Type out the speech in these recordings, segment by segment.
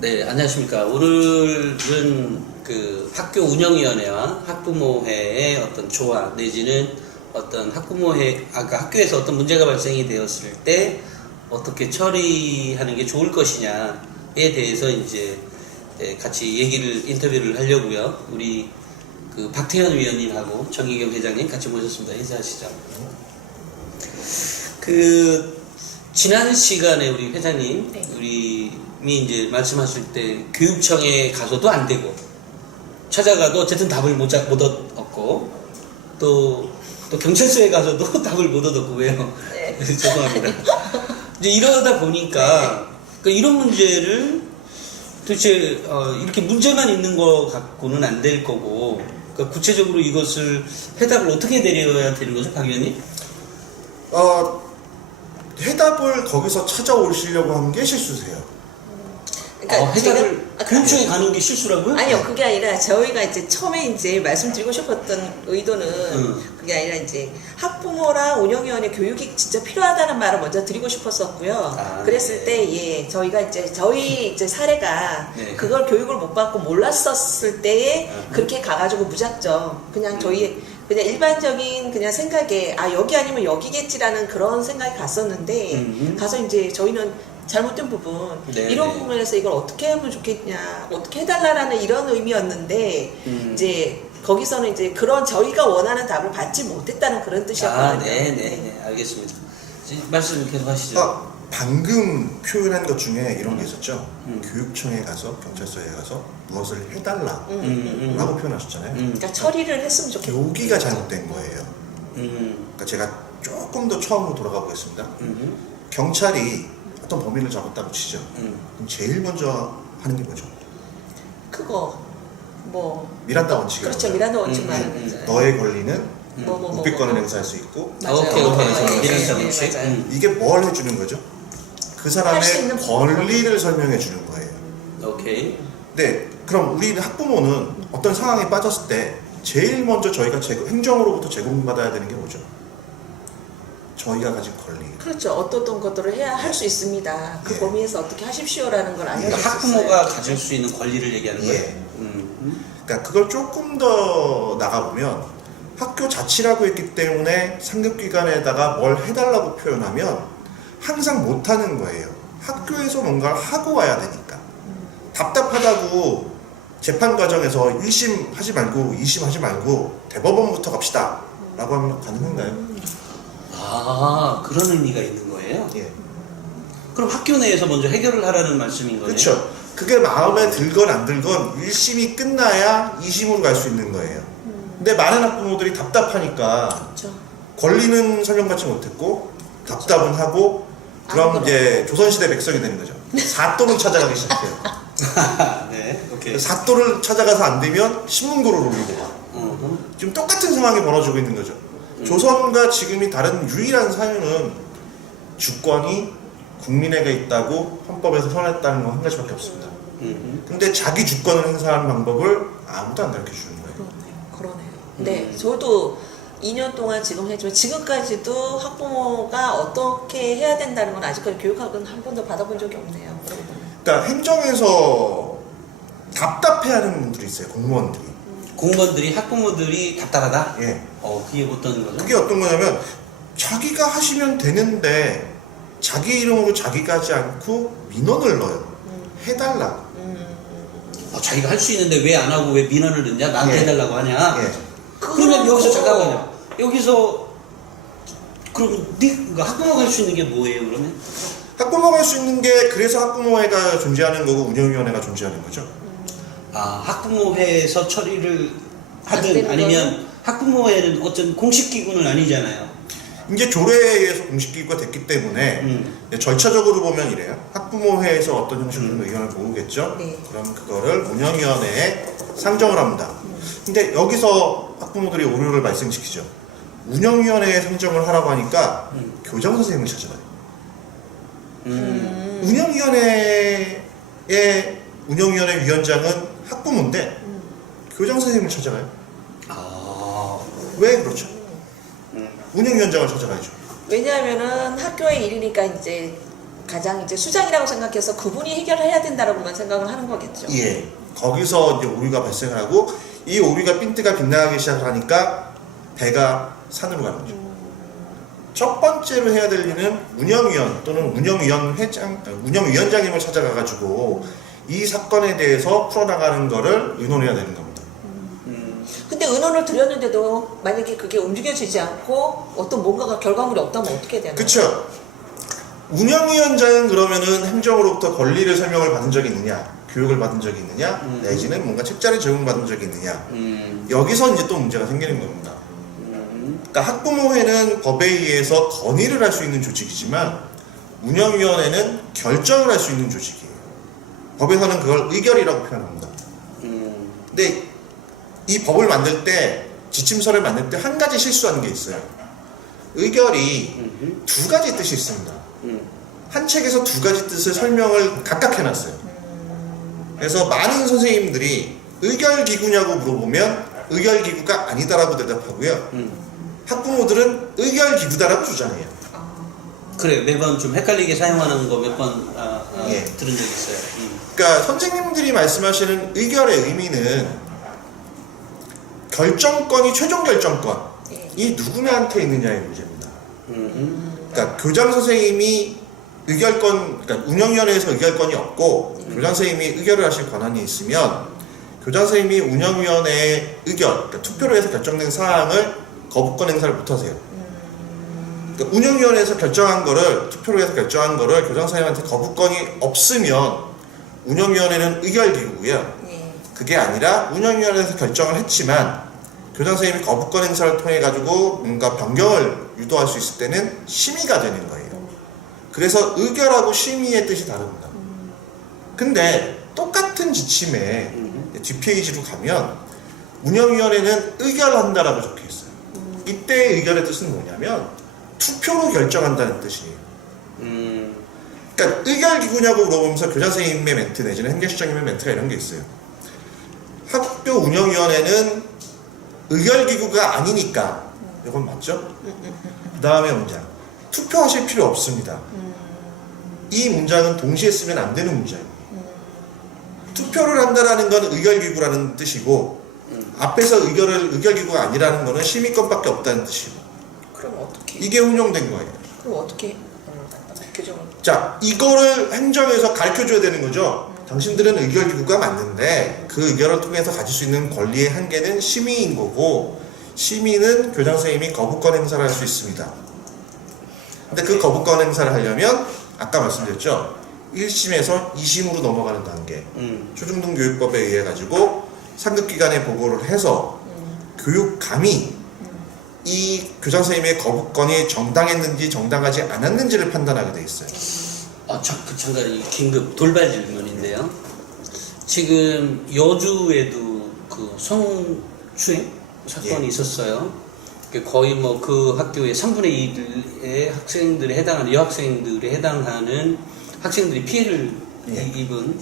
네, 안녕하십니까. 오늘은 그 학교 운영위원회와 학부모회의 어떤 조화 내지는 어떤 학부모회, 학교에서 어떤 문제가 발생이 되었을 때 어떻게 처리하는 게 좋을 것이냐에 대해서 이제 같이 인터뷰를 하려고요. 우리 그 박태현 위원님하고 정희경 회장님 같이 모셨습니다. 인사하시죠. 그 지난 시간에 우리 회장님, 네. 우리 이제 말씀하실 때 교육청에 가서도 안 되고 찾아가도 어쨌든 답을 못 얻고 또 경찰서에 가서도 답을 못 얻었고 왜요? 네. 죄송합니다. 이제 이러다 보니까 이런 문제를 도대체 이렇게 문제만 있는 거 갖고는 안 될 거고 구체적으로 이것을 해답을 어떻게 내려야 되는 거죠, 박 의원님? 해답을 거기서 찾아오시려고 한 게 실수세요. 그러니까 해답을 교육청에 가는 게 실수라고요? 아니요, 그게 아니라 저희가 이제 처음에 이제 말씀드리고 싶었던 의도는 그게 아니라 이제 학부모랑 운영위원회 교육이 진짜 필요하다는 말을 먼저 드리고 싶었었고요. 그랬을 때 저희가 저희 사례가 네. 그걸 교육을 못 받고 몰랐었을 때에 그렇게 가가지고 무작정 그냥 저희 그냥 일반적인 그냥 생각에 여기 아니면 여기겠지라는 그런 생각이 갔었는데 가서 이제 저희는 잘못된 부분 네, 이런 네. 부분에서 이걸 어떻게 하면 좋겠냐 어떻게 해달라는 이런 의미였는데 이제 거기서는 이제 그런 저희가 원하는 답을 받지 못했다는 그런 뜻이었거든요. 네, 알겠습니다. 말씀 계속 하시죠. 방금 표현한 것 중에 이런 게 있었죠. 교육청에 가서 경찰서에 가서 무엇을 해달라라고 표현하셨잖아요. 그러니까 처리를 했으면 좋겠다. 여기가 잘못된 거예요. 그러니까 제가 조금 더 처음으로 돌아가 보겠습니다. 경찰이 어떤 범인을 잡았다고 치죠. 그럼 제일 먼저 하는 게 뭐죠? 그거 뭐 미란다 원칙이라고 그렇죠. 해요. 미란다 원칙 말하는 거죠. 너의 권리는 뭐. 묵비권을 행사할 수 있고 맞아요. 오케이. 미란다 원칙. 맞아요. 이게 뭘 해주는 거죠? 그 할수 사람의 있는 권리를 설명해 주는 거예요. 오케이. 네, 그럼 우리 학부모는 어떤 상황에 빠졌을 때 제일 먼저 저희가 행정으로부터 제공받아야 되는 게 뭐죠? 저희가 가진 권리. 그렇죠. 어떤 것들을 해야 할 수 있습니다. 그 예. 범위에서 어떻게 하십시오라는 걸 그러니까 알려줬어요. 학부모가 가질 수 있는 권리를 얘기하는 거예요. 예. 그러니까 그걸 조금 더 나가보면 학교 자치라고 했기 때문에 상급기관에다가 뭘 해달라고 표현하면 항상 못하는 거예요. 학교에서 뭔가를 하고 와야 되니까. 답답하다고 재판 과정에서 1심 하지 말고 2심 하지 말고 대법원부터 갑시다 라고 하면 가능한가요? 그런 의미가 있는 거예요? 예. 그럼 학교 내에서 먼저 해결을 하라는 말씀인 거네요? 그렇죠. 그게 마음에 들건 안 들건 1심이 끝나야 2심으로 갈 수 있는 거예요. 근데 많은 학부모들이 답답하니까 그렇죠. 권리는 설명받지 못했고 답답은 하고 그럼 이제 조선시대 백성이 되는 거죠. 사또를 찾아가기 시작해요. 네, 오케이. 사또를 찾아가서 안 되면 신문고를 올리고 지금 똑같은 상황이 벌어지고 있는 거죠. 조선과 지금이 다른 유일한 사유는 주권이 국민에게 있다고 헌법에서 선언했다는 건 한 가지밖에 없습니다. 근데 자기 주권을 행사하는 방법을 아무도 안 가르쳐 주는 거예요. 그러네요. 네, 저도 2년 동안 지금 했지만 지금까지도 학부모가 어떻게 해야 된다는 건 아직까지 교육학은 한 번도 받아본 적이 없네요. 그러니까 행정에서 답답해하는 분들이 있어요. 공무원들이. 공무원들이 학부모들이 답답하다? 예. 그게 어떤 거죠? 그게 어떤 거냐면 자기가 하시면 되는데 자기 이름으로 자기가 하지 않고 민원을 넣어요. 해달라고. 자기가 할 수 있는데 왜 안 하고 왜 민원을 넣냐? 나한테 예. 해달라고 하냐? 예. 그러면 여기서 잠깐만요. 여기서 그럼 그러니까 학부모가 할 수 있는 게 뭐예요? 그러면? 학부모가 할 수 있는 게 그래서 학부모회가 존재하는 거고 운영위원회가 존재하는 거죠. 학부모회에서 처리를 하든 되는 아니면 학부모회는 어떤 공식 기구는 아니잖아요. 이제 조례에 의해서 공식기구가 됐기 때문에 절차적으로 보면 이래요. 학부모회에서 어떤 형식으로 의견을 모으겠죠. 네. 그럼 그거를 운영위원회에 상정을 합니다. 근데 여기서 학부모들이 오류를 발생시키죠. 운영위원회에 상정을 하라고 하니까 교장선생님을 찾아가요. 운영위원회 위원장은 학부모인데 교장선생님을 찾아가요. 왜 그렇죠? 운영위원장을 찾아가야죠. 왜냐하면은 학교의 일이니까 이제 가장 이제 수장이라고 생각해서 그분이 해결해야 된다라고만 생각을 하는 거겠죠. 예. 거기서 이제 오류가 발생을 하고 이 오류가 핀트가 빗나가기 시작하니까 배가 산으로 가는 거죠. 첫 번째로 해야 될 일은 운영위원 또는 운영위원장님을 찾아가가지고 이 사건에 대해서 풀어나가는 거를 의논해야 되는 겁니다. 근데 의논을 드렸는데도 만약에 그게 움직여지지 않고 어떤 뭔가가 결과물이 없다면 어떻게 되나요? 그쵸? 운영위원장은 그러면은 행정으로부터 권리를 설명을 받은 적이 있느냐, 교육을 받은 적이 있느냐, 내지는 뭔가 책자를 제공받은 적이 있느냐. 여기서 이제 또 문제가 생기는 겁니다. 그러니까 학부모회는 법에 의해서 건의를 할 수 있는 조직이지만 운영위원회는 결정을 할 수 있는 조직이에요. 법에서는 그걸 의결이라고 표현합니다. 근데 이 법을 만들 때, 지침서를 만들 때 한 가지 실수하는 게 있어요. 의결이 두 가지 뜻이 있습니다. 한 책에서 두 가지 뜻을 설명을 각각 해놨어요. 그래서 많은 선생님들이 의결기구냐고 물어보면 의결기구가 아니다라고 대답하고요. 학부모들은 의결기구다라고 주장해요. 그래, 매번 좀 헷갈리게 사용하는 거 몇 번 예. 들은 적 있어요. 그러니까 선생님들이 말씀하시는 의결의 의미는 결정권이 최종 결정권이 누구한테 있느냐의 문제입니다. 그러니까 교장 선생님이 의결권, 그러니까 운영위원회에서 의결권이 없고 교장 선생님이 의결을 하실 권한이 있으면 교장 선생님이 운영위원회의 의결, 그러니까 투표로 해서 결정된 사항을 거부권 행사를 못하세요. 그러니까 운영위원회에서 결정한 거를, 투표로 해서 결정한 거를 교장 선생님한테 거부권이 없으면 운영위원회는 의결기구고요. 그게 아니라 운영위원회에서 결정을 했지만 교장 선생님이 거부권 행사를 통해 가지고 뭔가 변경을 유도할 수 있을 때는 심의가 되는 거예요. 그래서 의결하고 심의의 뜻이 다릅니다. 근데 똑같은 지침에 뒷페이지로 가면 운영위원회는 의결한다라고 적혀 있어요. 이때의 의결의 뜻은 뭐냐면 투표로 결정한다는 뜻이에요. 그러니까 의결기구냐고 물어보면서 교장 선생님의 멘트 내지는 행정실장님의 멘트가 이런 게 있어요. 학교 운영위원회는 의결기구가 아니니까 이건 맞죠? 그 다음에 문장 투표하실 필요 없습니다. 이 문장은 동시에 쓰면 안 되는 문장이에요. 투표를 한다라는 건 의결기구라는 뜻이고 앞에서 의결기구가 아니라는 거는 심의권밖에 없다는 뜻이고. 그럼 어떻게? 이게 운용된 거예요. 그럼 어떻게 규정을? 자, 이거를 행정에서 가르쳐줘야 되는 거죠. 당신들은 의결기구가 맞는데 그 의결을 통해서 가질 수 있는 권리의 한계는 심의인 거고 심의는 교장 선생님이 거부권 행사를 할 수 있습니다. 근데 그 거부권 행사를 하려면 아까 말씀드렸죠. 1심에서 2심으로 넘어가는 단계. 초중등교육법에 의해 가지고 상급기관에 보고를 해서 교육감이 이 교장 선생님의 거부권이 정당했는지 정당하지 않았는지를 판단하게 돼 있어요. 잠깐 이 긴급 돌발 질문인데요. 지금 여주에도 그 성추행 사건이 있었어요. 거의 뭐 그 학교의 3분의 1의 학생들에 해당하는 여학생들에 해당하는 학생들이 피해를 입은.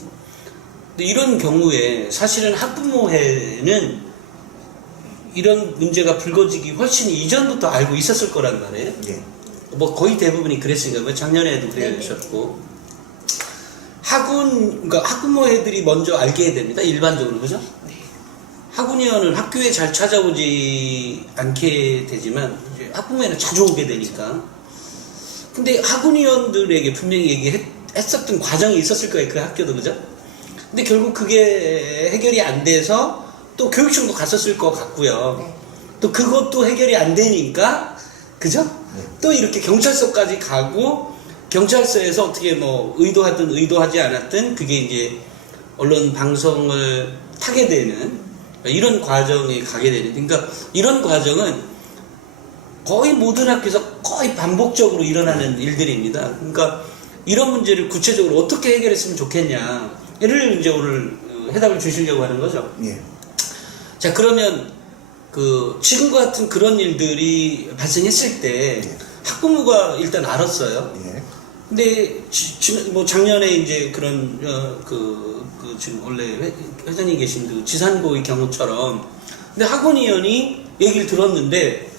근데 이런 경우에 사실은 학부모회는 이런 문제가 불거지기 훨씬 이전부터 알고 있었을 거란 말이에요. 예. 뭐 거의 대부분이 그랬으니까 뭐 작년에도 그러셨고 그러니까 학부모회들이 먼저 알게 됩니다. 일반적으로 그죠? 학운위원은 학교에 잘 찾아오지 않게 되지만 이제 학부모회는 자주 오게 되니까. 근데 학운위원들에게 분명히 얘기했었던 과정이 있었을 거예요. 그 학교도 그죠? 근데 결국 그게 해결이 안 돼서 또 교육청도 갔었을 것 같고요. 또 그것도 해결이 안 되니까 그죠? 또 이렇게 경찰서까지 가고 경찰서에서 어떻게 뭐 의도하든 의도하지 않았든 그게 이제 언론 방송을 타게 되는 이런 과정에 가게 되는. 그러니까 이런 과정은 거의 모든 학교에서 거의 반복적으로 일어나는 일들입니다. 그러니까 이런 문제를 구체적으로 어떻게 해결했으면 좋겠냐를 이제 오늘 해답을 주시려고 하는 거죠. 예. 자, 그러면 지금과 같은 그런 일들이 발생했을 때 학부모가 일단 알았어요. 예. 근데 뭐 작년에 이제 그런 지금 원래 회장님 계신 그 지산고의 경우처럼 근데 학원위원이 얘기를 들었는데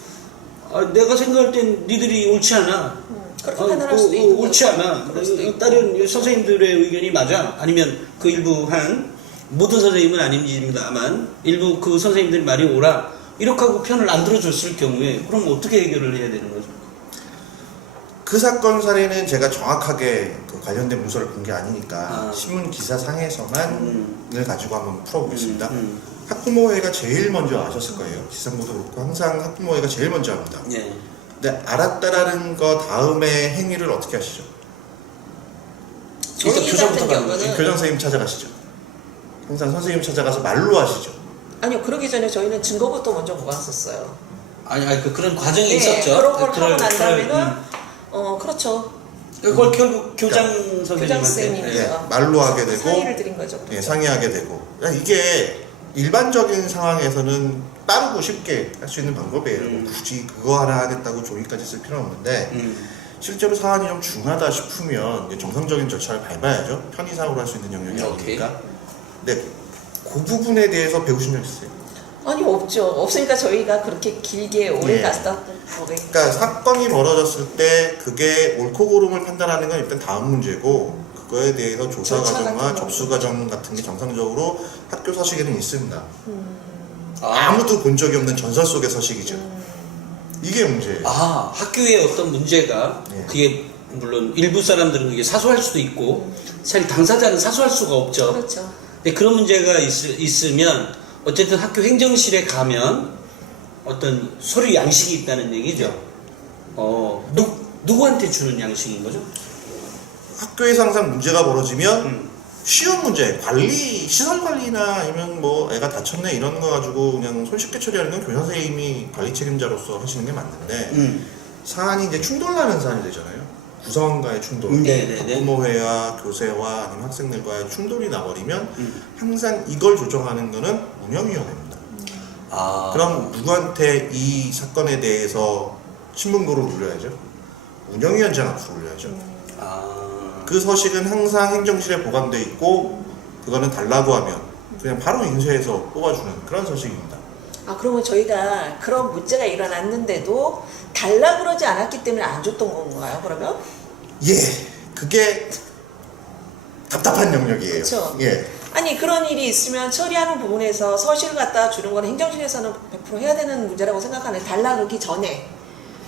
내가 생각할 땐 니들이 옳지 않아. 그렇게 판단할 수도 있는 옳지 거죠. 않아. 그럴 수도 있고. 다른 선생님들의 의견이 맞아. 아니면 그 일부 한 모든 선생님은 아닙니다만 일부 그 선생님들 말이 옳아. 이렇게 하고 편을 안 들어줬을 경우에 그럼 어떻게 해결을 해야 되는 거죠? 그 사건 사례는 제가 정확하게 그 관련된 문서를 본 게 아니니까 신문 기사 상에서만을 가지고 한번 풀어보겠습니다. 학부모회가 제일 먼저 아셨을 거예요. 기상부도 그렇고 항상 학부모회가 제일 먼저 합니다. 예. 근데 알았다라는 거 다음에 행위를 어떻게 하시죠? 저희 교정부터 같은 가는 거지. 경우는 교장 선생님 찾아가시죠. 항상 선생님 찾아가서 말로 하시죠. 아니요, 그러기 전에 저희는 증거부터 먼저 모았었어요. 아니 그런 과정이 네, 있었죠. 그런 걸 그럴- 하고 난 그럴- 다음에는 그렇죠. 그걸 결국 교장 교장 선생님한테 선생님이 예, 말로 하게 되고 상의를 드린 거죠. 예, 상의하게 되고 이게 일반적인 상황에서는 빠르고 쉽게 할 수 있는 방법이에요. 굳이 그거 하나 하겠다고 종이까지 쓸 필요는 없는데 실제로 사안이 좀 중하다 싶으면 이제 정상적인 절차를 밟아야죠. 편의상으로 할 수 있는 영역이 오케이. 아니니까. 근데 그 부분에 대해서 배우신 적 있어요? 아니 없죠. 없으니까 저희가 그렇게 길게 오래 예. 갔다 오래. 그러니까 사건이 벌어졌을 때 그게 옳고 그름을 판단하는 건 일단 다음 문제고 그거에 대해서 조사 절차 과정과 같은 접수 과정 같은 게 정상적으로 학교 서식에는 있습니다. 아, 아무도 본 적이 없는 전설 속의 서식이죠. 이게 문제예요. 학교에 어떤 문제가 예. 그게 물론 일부 사람들은 그게 사소할 수도 있고 사실 당사자는 사소할 수가 없죠. 그렇죠. 근데 그런 문제가 있으면 어쨌든 학교 행정실에 가면 어떤 서류 양식이 있다는 얘기죠. 누구한테 주는 양식인 거죠? 학교에서 항상 문제가 벌어지면 쉬운 문제, 관리, 시설 관리나 아니면 뭐 애가 다쳤네 이런 거 가지고 그냥 손쉽게 처리하는 건 교사 선생님이 관리 책임자로서 하시는 게 맞는데 사안이 이제 충돌나는 사안이 되잖아요. 구성원과의 충돌, 네네네. 부모회와 교세와 아니면 학생들과의 충돌이 나버리면 항상 이걸 조정하는 거는 운영위원회입니다. 그럼 누구한테 이 사건에 대해서 신문고를 올려야죠? 운영위원장 앞으로 올려야죠. 그 서식은 항상 행정실에 보관돼 있고 그거는 달라고 하면 그냥 바로 인쇄해서 뽑아주는 그런 서식입니다. 그러면 저희가 그런 문제가 일어났는데도 달라 그러지 않았기 때문에 안 줬던 건가요? 그러면? 예, 그게 답답한 영역이에요. 그쵸. 예. 아니 그런 일이 있으면 처리하는 부분에서 서식을 갖다 주는 건 행정실에서는 100% 해야 되는 문제라고 생각하는데 달라 그러기 전에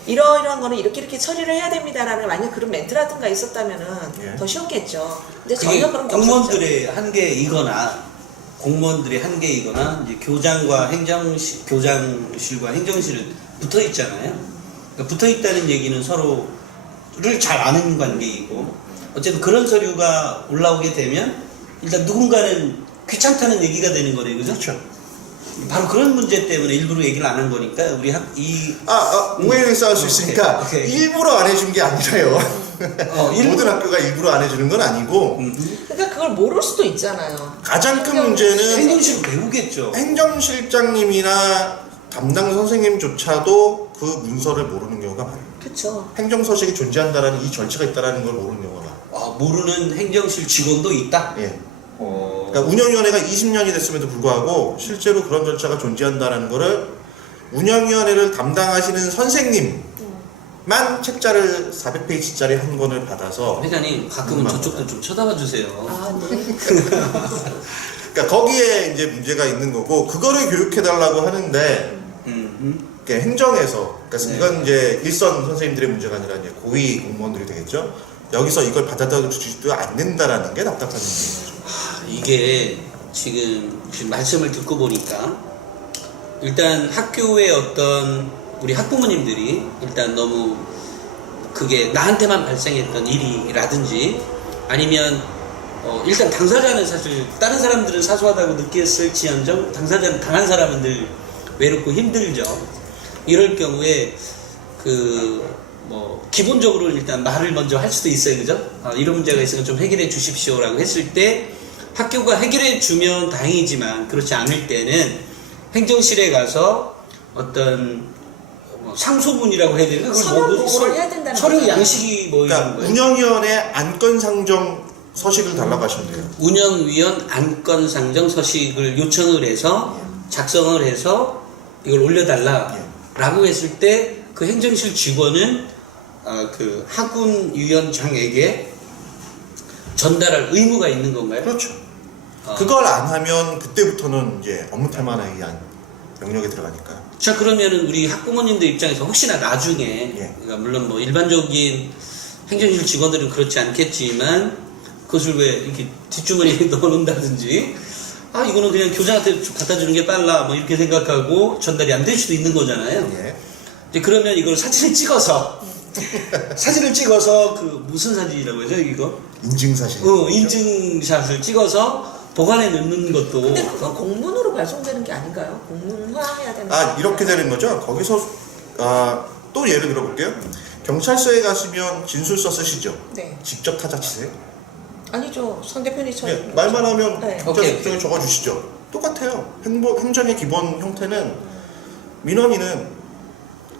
이러이러한 거는 이렇게 처리를 해야 됩니다라는 만약 그런 멘트라든가 있었다면은 예. 더 쉬웠겠죠. 근데 그게 전혀 그런 게 없었죠. 공무원들의 한계이거나 공무원들의 한계이거나 이제 교장실과 행정실은 붙어 있잖아요. 그러니까 붙어 있다는 얘기는 서로를 잘 아는 관계이고 어쨌든 그런 서류가 올라오게 되면 일단 누군가는 귀찮다는 얘기가 되는 거네요, 그죠? 그렇죠. 바로 그런 문제 때문에 일부러 얘기를 안 한 거니까 우리 오해를 쌓을 수 있으니까 오케이. 일부러 안 해준 게 아니라요. 일부러. 모든 학교가 일부러 안 해주는 건 아니고 그러니까 그걸 모를 수도 있잖아요. 가장 큰 문제는 행정실은 배우겠죠. 행정실장님이나 담당 선생님조차도 그 문서를 모르는 경우가 많아요. 그렇죠. 행정서식이 존재한다라는 이 절차가 있다라는 걸 모르는 경우가 많아요. 모르는 행정실 직원도 있다. 예. 그러니까 운영위원회가 20년이 됐음에도 불구하고 실제로 그런 절차가 존재한다는 거를 운영위원회를 담당하시는 선생님만 책자를 400페이지짜리 한 권을 받아서 회장님 가끔은 저쪽도 좀 쳐다봐 주세요. 네. 그러니까 거기에 이제 문제가 있는 거고 그거를 교육해달라고 하는데 그러니까 행정에서 그러니까 이건 이제 일선 선생님들의 문제가 아니라 이제 고위 공무원들이 되겠죠. 여기서 이걸 받아들여주지도 않는다라는 게 답답한 문제죠. 이게 지금 말씀을 듣고 보니까 일단 학교의 어떤 우리 학부모님들이 일단 너무 그게 나한테만 발생했던 일이라든지 아니면 일단 당사자는 사실 다른 사람들은 사소하다고 느꼈을지언정 당사자는 당한 사람은 늘 외롭고 힘들죠. 이럴 경우에 기본적으로 일단 말을 먼저 할 수도 있어요, 그죠? 이런 문제가 있으면 좀 해결해 주십시오라고 했을 때 학교가 해결해 주면 다행이지만 그렇지 않을 때는 행정실에 가서 어떤 상소문이라고 해야 되나? 서면 보고를 해야 된다는 서류 거죠. 양식이 뭐 이런 그러니까 거예요? 운영위원회 안건 상정 서식을 달라고 하시면 돼요. 운영위원 안건 상정 서식을 요청을 해서 작성을 해서 이걸 올려달라라고 했을 때 그 행정실 직원은 그 학군 위원장에게 전달할 의무가 있는 건가요? 그렇죠. 그걸 안 하면 그때부터는 이제 업무 탈만에 의한 영역에 들어가니까요. 자, 그러면은 우리 학부모님들 입장에서 혹시나 나중에 예. 그러니까 물론 뭐 일반적인 행정실 직원들은 그렇지 않겠지만 그것을 왜 이렇게 뒷주머니에 넣어놓는다든지 이거는 그냥 교장한테 갖다 주는 게 빨라 뭐 이렇게 생각하고 전달이 안 될 수도 있는 거잖아요. 예. 이제 그러면 이걸 사진을 찍어서 그 무슨 사진이라고 하죠 이거? 인증사실. 인증샷을 찍어서 보관해 놓는 것도. 근데 그건 공문으로 발송되는 게 아닌가요? 공문화해야 되는 거 이렇게 되는 거죠. 거기서 또 예를 들어볼게요. 경찰서에 가시면 진술서 쓰시죠. 네. 직접 타자 치세요. 아니죠. 상대편이 쳐. 네, 말만 하면 네. 경찰서에 적어주시죠. 똑같아요. 행정의 기본 형태는 민원인은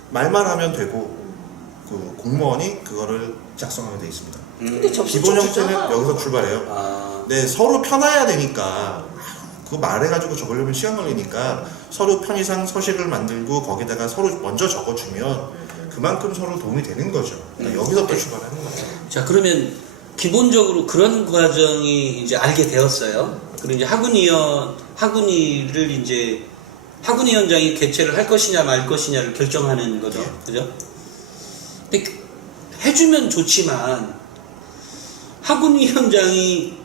말만 하면 되고 그 공무원이 그거를 작성하게 돼 있습니다. 근데 접수 기본 형태는 주잖아요. 여기서 출발해요. 네, 서로 편해야 되니까 그거 말해가지고 적으려면 시간 걸리니까 서로 편의상 서식을 만들고 거기다가 서로 먼저 적어주면 그만큼 서로 도움이 되는 거죠. 그러니까 여기서부터 출발하는 거죠. 자, 그러면 기본적으로 그런 과정이 이제 알게 되었어요. 그리고 이제 학군위원장이 개최를 할 것이냐 말 것이냐를 결정하는 거죠. 그죠? 근데 해주면 좋지만 학군위원장이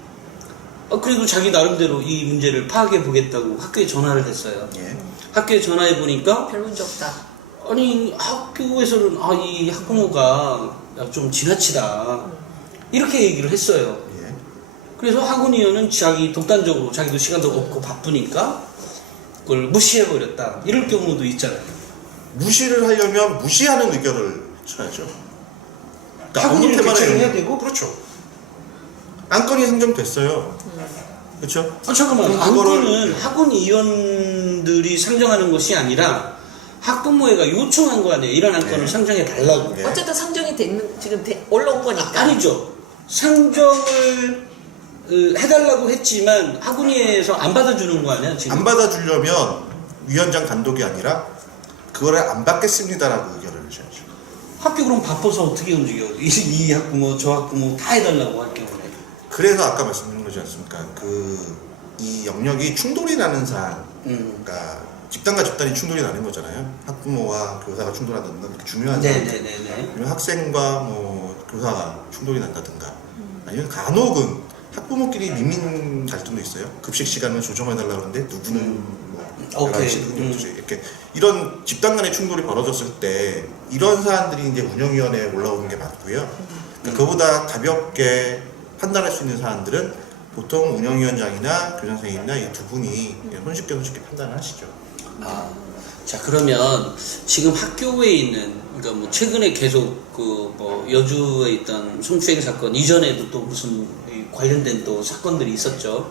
그래도 자기 나름대로 이 문제를 파악해 보겠다고 학교에 전화를 했어요. 예. 학교에 전화해 보니까 별 문제 없다. 아니 학교에서는 이 학부모가 좀 지나치다 이렇게 얘기를 했어요. 예. 그래서 학원위원은 자기 독단적으로 자기도 시간도 없고 바쁘니까 그걸 무시해버렸다 이럴 경우도 있잖아요. 무시를 하려면 무시하는 의견을 쳐야죠. 학원위를 업무 개최를 테마는- 해야 되고? 그렇죠. 안건이 상정됐어요. 그렇죠? 잠깐만, 그럼 안건은 학원위원들이 상정하는 것이 아니라 학부모회가 요청한 거 아니에요. 이런 안건을 네. 상정해 달라고. 네. 어쨌든 상정이 되는 지금 올라온 거니까. 아니죠. 상정을 해달라고 했지만 학원위에서 안 받아주는 거 아니야 지금? 안 받아주려면 위원장 단독이 아니라 그거를 안 받겠습니다라고 의견을 내셔야죠. 학교 그럼 바빠서 어떻게 움직여? 이 학부모 저 학부모 다 해달라고 할 경우에. 그래서 아까 말씀드린 거지 않습니까? 이 영역이 충돌이 나는 사안, 그러니까 집단과 집단이 충돌이 나는 거잖아요. 학부모와 교사가 충돌한다든가 그렇게 중요한 사안. 네네네네. 아니면 학생과 뭐 교사가 충돌이 난다든가 아니면 간혹은 학부모끼리 민민 갈등도 있어요. 급식 시간을 조정해달라고 하는데 누구는 뭐 오케이. 11시 누구는 12시 이렇게 이런 집단 간의 충돌이 벌어졌을 때 이런 사안들이 이제 운영위원회에 올라오는 게 맞고요. 그러니까 그보다 가볍게 판단할 수 있는 사안들은 보통 운영위원장이나 교장선생님이나 이 두 분이 손쉽게 판단을 하시죠. 자 그러면 지금 학교에 있는 그러니까 뭐 최근에 계속 그 뭐 여주에 있던 성추행 사건 이전에도 또 무슨 관련된 또 사건들이 있었죠.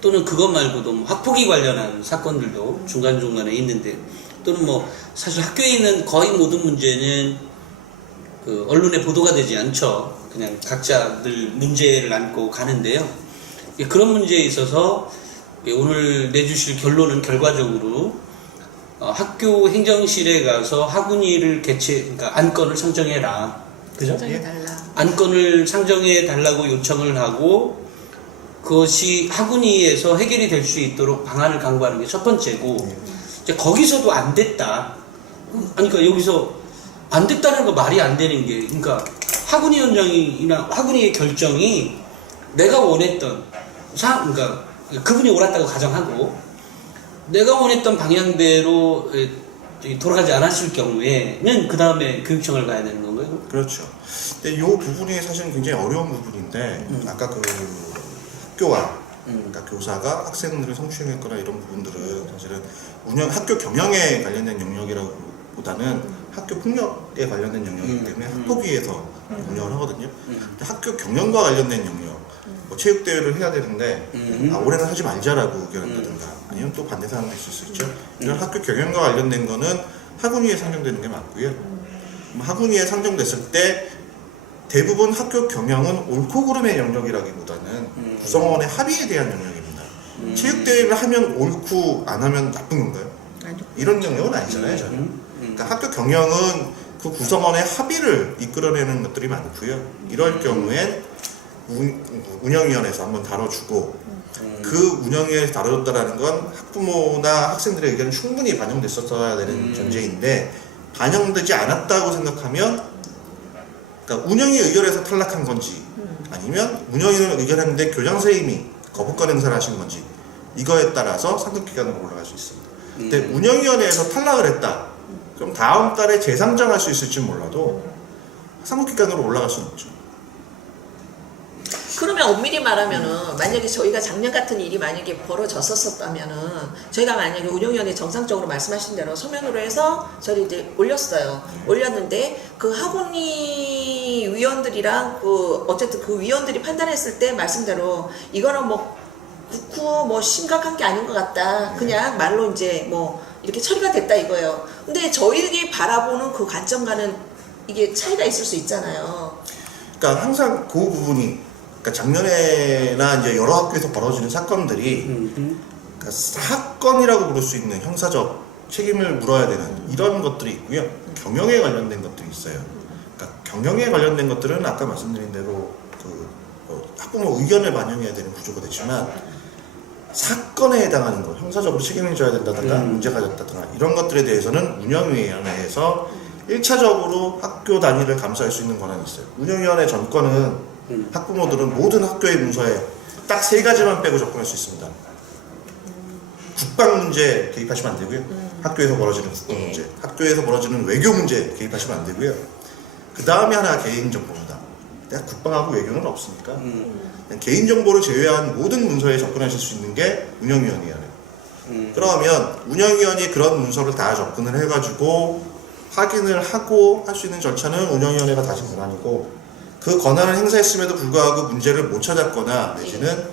또는 그것 말고도 뭐 학폭위 관련한 사건들도 중간중간에 있는데 또는 뭐 사실 학교에 있는 거의 모든 문제는 그 언론에 보도가 되지 않죠. 그냥 각자 늘 문제를 안고 가는데요. 그런 문제에 있어서 오늘 내주실 결론은 결과적으로 학교 행정실에 가서 학운위를 그러니까 안건을 상정해라. 그죠? 상정해 달라. 안건을 상정해 달라고 요청을 하고 그것이 학운위에서 해결이 될 수 있도록 방안을 강구하는 게 첫 번째고 이제 거기서도 안 됐다. 아니 그러니까 여기서 안 됐다는 거 말이 안 되는 게 그러니까 학운위원장이나 학운위의 결정이 내가 원했던 그러니까 그분이 옳았다고 가정하고 내가 원했던 방향대로 돌아가지 않았을 경우에는 그 다음에 교육청을 가야 되는 건가요? 그렇죠. 근데 이 부분이 사실은 굉장히 어려운 부분인데 아까 그 학교와 그러니까 교사가 학생들을 성추행했거나 이런 부분들은 사실은 학교 경영에 관련된 영역이라기보다는 학교 폭력에 관련된 영역이기 때문에 학폭위에서 운영을 하거든요. 근데 학교 경영과 관련된 영역, 뭐 체육대회를 해야 되는데 올해는 하지 말자라고 의견한다든가 아니면 또 반대 사항도 있을 수 있죠. 이런 학교 경영과 관련된 거는 학운위에 상정되는 게 맞고요. 학운위에 상정됐을 때 대부분 학교 경영은 옳고 그름의 영역이라기보다는 구성원의 합의에 대한 영역입니다. 체육대회를 하면 옳고 안 하면 나쁜 건가요? 아니요. 이런 영역은 아니잖아요. 저는. 그러니까 학교 경영은 그 구성원의 합의를 이끌어내는 것들이 많고요. 이럴 경우엔 운영위원회에서 한번 다뤄주고 그 운영위원회에서 다뤄줬다라는 건 학부모나 학생들의 의견이 충분히 반영됐었어야 되는 전제인데 반영되지 않았다고 생각하면 그러니까 운영위 의결에서 탈락한 건지 아니면 운영위는 의결했는데 교장 선생님이 거부권 행사를 하신 건지 이거에 따라서 상급기관으로 올라갈 수 있습니다. 근데 운영위원회에서 탈락을 했다. 그럼 다음 달에 재상정할 수 있을지 몰라도 상급기관으로 올라갈 수는 없죠. 그러면 엄밀히 말하면은 만약에 저희가 작년 같은 일이 만약에 벌어졌었다면은 저희가 만약에 운영위원회 정상적으로 말씀하신 대로 서면으로 해서 저희 이제 올렸어요. 올렸는데 그 학원위 위원들이랑 그 어쨌든 그 위원들이 판단했을 때 말씀대로 이거는 뭐 국후 뭐 심각한 게 아닌 것 같다. 그냥 말로 이제 뭐 이렇게 처리가 됐다 이거예요. 근데 저희들이 바라보는 그 관점과는 이게 차이가 있을 수 있잖아요. 그러니까 항상 그 부분이 그러니까 작년에나 이제 여러 학교에서 벌어지는 사건들이 그러니까 사건이라고 부를 수 있는 형사적 책임을 물어야 되는 이런 것들이 있고요. 경영에 관련된 것들이 있어요. 그러니까 경영에 관련된 것들은 아까 말씀드린 대로 그 학부모 의견을 반영해야 되는 구조가 되지만 사건에 해당하는 것, 형사적으로 책임을 져야 된다든가 문제가 됐다든가 이런 것들에 대해서는 운영위원회에서 1차적으로 학교 단위를 감사할 수 있는 권한이 있어요. 운영위원회 전권은 학부모들은 모든 학교의 문서에 딱 3가지만 빼고 접근할 수 있습니다. 국방 문제 개입하시면 안 되고요. 학교에서 벌어지는 국방 문제, 학교에서 벌어지는 외교 문제 개입하시면 안 되고요. 그 다음에 하나가 개인정보입니다. 내가 국방하고 외교는 없으니까 그냥 개인정보를 제외한 모든 문서에 접근하실 수 있는 게 운영위원회예요. 그러면 운영위원이 그런 문서를 다 접근을 해가지고 확인을 하고 할 수 있는 절차는 운영위원회가 다시 권한이고 그 권한을 행사했음에도 불구하고 문제를 못 찾았거나 내지는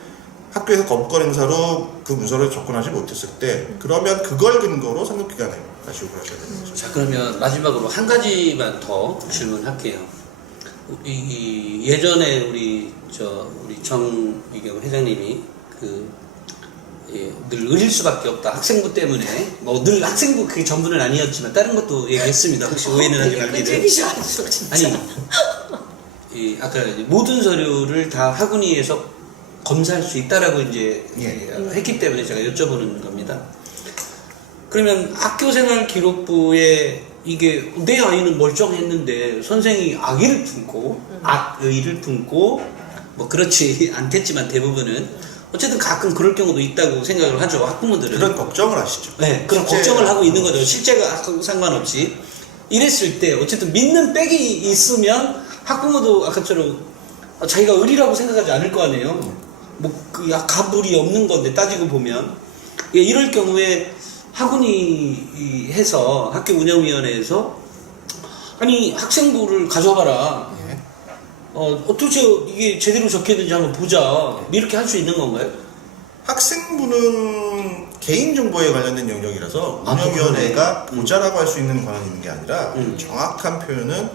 학교에서 거부권 행사로 그 문서를 접근하지 못했을 때 그러면 그걸 근거로 상급기관에 다시 요구하셔야 되는 거죠. 자, 그러면 마지막으로 한 가지만 더 질문할게요. 예전에 우리 정의경 회장님이 늘 의릴 수밖에 없다. 학생부 때문에 늘 학생부 그게 전부는 아니었지만 다른 것도 얘기했습니다. 혹시 오해는 하지 말기를. 아니 아까 모든 서류를 다 학원위에서 검사할 수 있다라고 이제 했기 때문에 제가 여쭤보는 겁니다. 그러면 학교생활 기록부에 이게 내 아이는 멀쩡했는데 선생이 악의를 품고 뭐 그렇지 않겠지만 대부분은 어쨌든 가끔 그럴 경우도 있다고 생각을 하죠. 학부모들은 그런 걱정을 하시죠. 네, 그런 걱정을 하고 있는 거죠. 실제가 상관없이 이랬을 때 어쨌든 믿는 백이 있으면 학부모도 아까처럼 자기가 의리라고 생각하지 않을 거 아니에요. 뭐 그 가불이 없는 건데 따지고 보면 이럴 경우에 학원이 해서 학교 운영위원회에서 아니 학생부를 가져가라. 어떻게 이게 제대로 적혀있는지 한번 보자. 이렇게 할 수 있는 건가요? 학생부는 개인정보에 관련된 영역이라서 운영위원회가 보자라고 할 수 있는 권한이 있는 게 아니라 정확한 표현은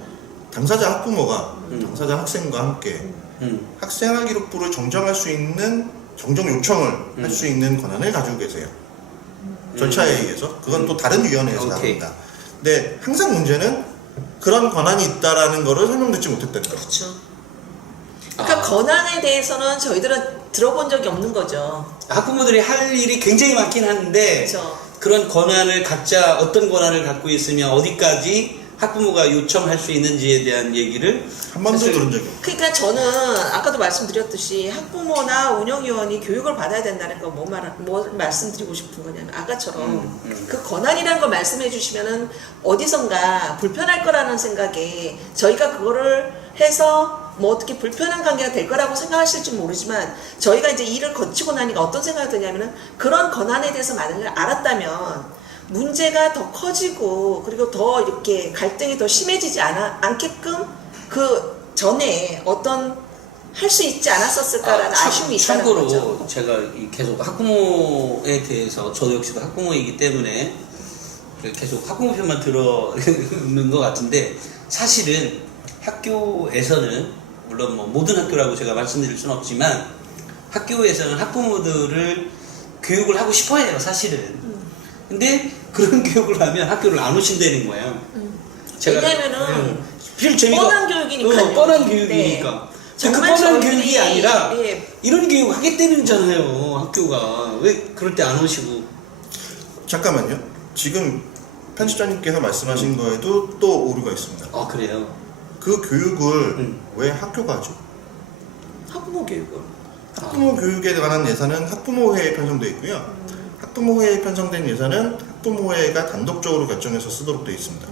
당사자 학부모가 당사자 학생과 함께 학생활 기록부를 정정할 수 있는 정정 요청을 할 수 있는 권한을 가지고 계세요. 절차에 의해서 그건 또 다른 위원회에서 나옵니다. 근데 항상 문제는 그런 권한이 있다라는 거를 설명듣지 못했다는 거죠. 그렇죠. 그러니까 권한에 대해서는 저희들은 들어본 적이 없는 거죠. 학부모들이 할 일이 굉장히 많긴 한데 그렇죠. 그런 권한을 각자 어떤 권한을 갖고 있으면 어디까지 학부모가 요청할 수 있는지에 대한 얘기를 한 번도 들은 적이 없어요. 그러니까 저는 아까도 말씀드렸듯이 학부모나 운영위원이 교육을 받아야 된다는 거 뭘 말씀드리고 싶은 거냐면 아까처럼 그 권한이라는 걸 말씀해 주시면은 어디선가 불편할 거라는 생각에 저희가 그거를 해서 뭐 어떻게 불편한 관계가 될 거라고 생각하실지 모르지만 저희가 이제 일을 거치고 나니까 어떤 생각이 드냐면은 그런 권한에 대해서 많은 걸 알았다면 문제가 더 커지고 그리고 더 이렇게 갈등이 더 심해지지 않게끔 그 전에 어떤 할 수 있지 않았었을까라는 아쉬움이 있다는 거죠. 참고로 제가 계속 학부모에 대해서 저도 역시도 학부모이기 때문에 계속 학부모 편만 들어는 것 같은데 사실은 학교에서는 물론 뭐 모든 학교라고 제가 말씀드릴 수는 없지만 학교에서는 학부모들을 교육을 하고 싶어해요 사실은. 근데 그런 교육을 하면 학교를 안 오신다는 거예요. 왜냐면은 필 재미가 뻔한 교육이니까요. 뻔한 교육이니까. 그 정말 뻔한 저희들이, 교육이 아니라 예. 이런 교육 하겠다는잖아요. 학교가 왜 그럴 때 안 오시고. 잠깐만요. 지금 편집자님께서 말씀하신 거에도 또 오류가 있습니다. 아 그래요. 그 교육을 왜 학교가 하죠? 학부모 교육을. 학부모 교육에 관한 예산은 학부모회에 편성되어 있고요. 학부모회에 편성된 예산은 학부모회가 단독적으로 결정해서 쓰도록 되어 있습니다.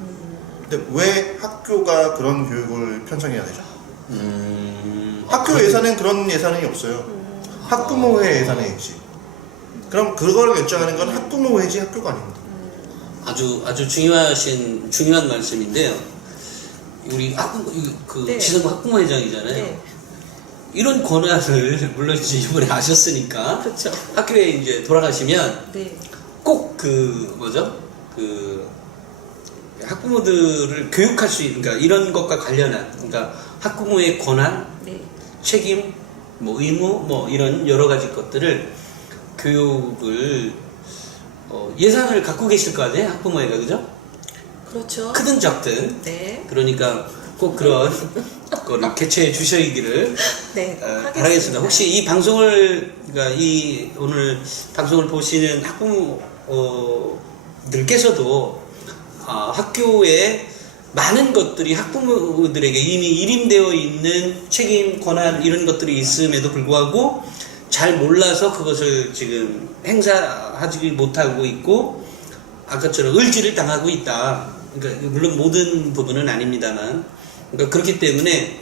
근데 왜 학교가 그런 교육을 편성해야 되죠? 학교 예산엔 그런 예산이 없어요. 학부모회 예산에 있지. 그럼 그걸 결정하는 건 학부모회지 학교가 아닙니다. 아주 중요한 말씀인데요. 우리 네. 지성부 학부모회장이잖아요. 네. 이런 권한을 물론 이제 이번에 아셨으니까 그렇죠. 학교에 이제 돌아가시면 네. 꼭 학부모들을 교육할 수 있는, 그러니까 이런 것과 관련한, 그러니까 학부모의 권한, 네. 책임, 의무, 이런 여러 가지 것들을 교육을 예산을 갖고 계실 거 아니에요, 학부모회가. 그죠? 그렇죠. 크든 작든. 네. 그러니까 꼭 그런 거를 개최해 주셔야기를 네. 바라겠습니다. 혹시 이 방송을, 그러니까 오늘 방송을 보시는 학부모들께서도 학교에 많은 것들이 학부모들에게 이미 일임되어 있는 책임, 권한 이런 것들이 있음에도 불구하고 잘 몰라서 그것을 지금 행사하지 못하고 있고 아까처럼 을지를 당하고 있다. 그러니까 물론 모든 부분은 아닙니다만, 그러니까 그렇기 때문에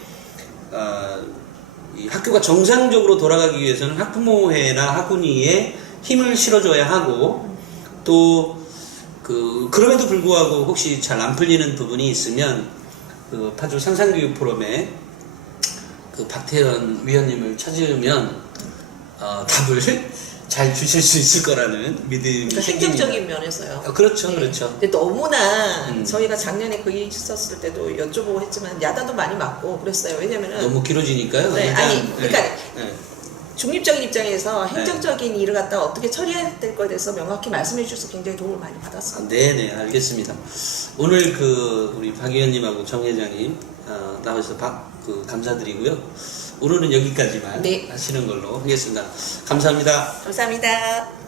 이 학교가 정상적으로 돌아가기 위해서는 학부모회나 학군위에 힘을 실어줘야 하고, 또 그럼에도 불구하고 혹시 잘 안 풀리는 부분이 있으면 파주 상상교육 포럼에 박태현 위원님을 찾으면 답을 잘 주실 수 있을 거라는 믿음이 그러니까 생깁니다. 행정적인 면에서요. 그렇죠, 네. 그렇죠. 근데 너무나 음. 저희가 작년에 그 일 있었을 때도 여쭤보고 했지만 야단도 많이 맞고 그랬어요. 왜냐면은 너무 길어지니까요. 네, 일단, 아니, 그러니까 네. 중립적인 입장에서 네. 행정적인 일을 갖다 어떻게 처리해야 될 거에 대해서 명확히 말씀해 주셔서 굉장히 도움을 많이 받았어요. 네네, 알겠습니다. 오늘 우리 박 의원님하고 정 회장님 나와주셔서 감사드리고요. 오늘은 여기까지만 네. 하시는 걸로 하겠습니다. 감사합니다. 감사합니다.